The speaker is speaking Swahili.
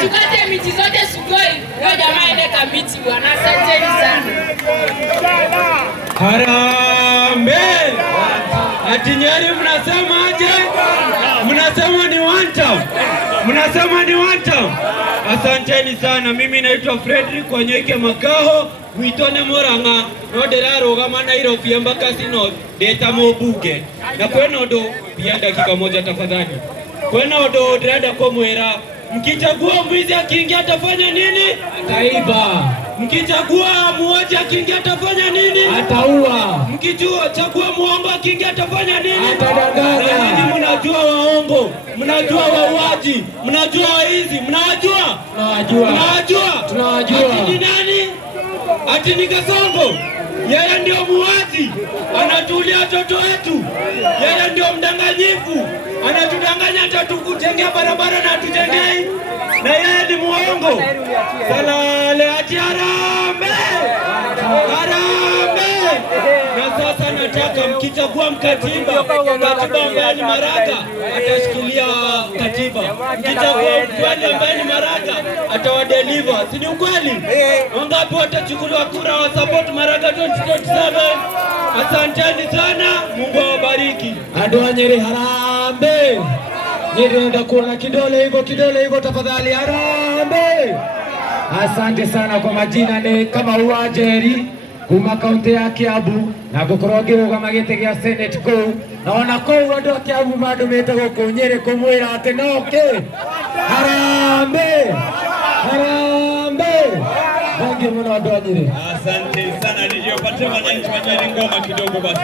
tukate miti zote Sugoi. Leo jamaa ende kamiti bwana. Asanteni sana. Harambee. Ati Nyeri mnasema aje? Mnasema ni one town. Mnasema ni one town. Asanteni sana. Mimi naitwa Frederick Wanyeke Makaho. Witone Moranga. Nodera kama Nairobi mpaka sino deta mobuge. Na kweno ndo pia dakika moja tafadhali. Kweno ndo dirada kwa mwera. Mkichagua mwizi akiingia atafanya nini? Ataiba. Mkichagua muuaji akiingia atafanya nini? Ataua. Mkichagua muongo akiingia atafanya nini? Atadanganya. Ninyi mnajua waongo, mnajua wauaji, mnajua waizi, mnajua? Tunawajua. Tunawajua. Ati ni nani? Ati ni Kasongo. Yeye ndio muuaji, anatulia watoto wetu. Yeye ndio mdanganyifu, anatudanganya atatujengea barabara na atujengei. Na yeye ni muongo. Salale ati harambee. Harambee. Na sasa nataka mkichagua mkatiba ambaye ni Maraga atashikilia katiba. Mkichagua mkweli ambaye ni Maraga atawadeliver. Si ni ukweli? Wangapi watachukuliwa kura wa support Maraga 2027? Asanteni sana. Mungu awabariki. Andu wa Nyeri harambee. Nyeri nenda kuona kidole hivyo tafadhali harambee. Asante sana kwa majina ni kama Uwajeri kuma kaunti ya Kiambu na gukorogiwo kama gite gia Senate kuu na ona kuu andu a Kiambu mandumite guku Nyeri kumwira ati noke harambee harambee. Thank you muno andu a Nyeri. Asante sana. Niliyopatia wananchi wa Nyeri ngoma kidogo basi.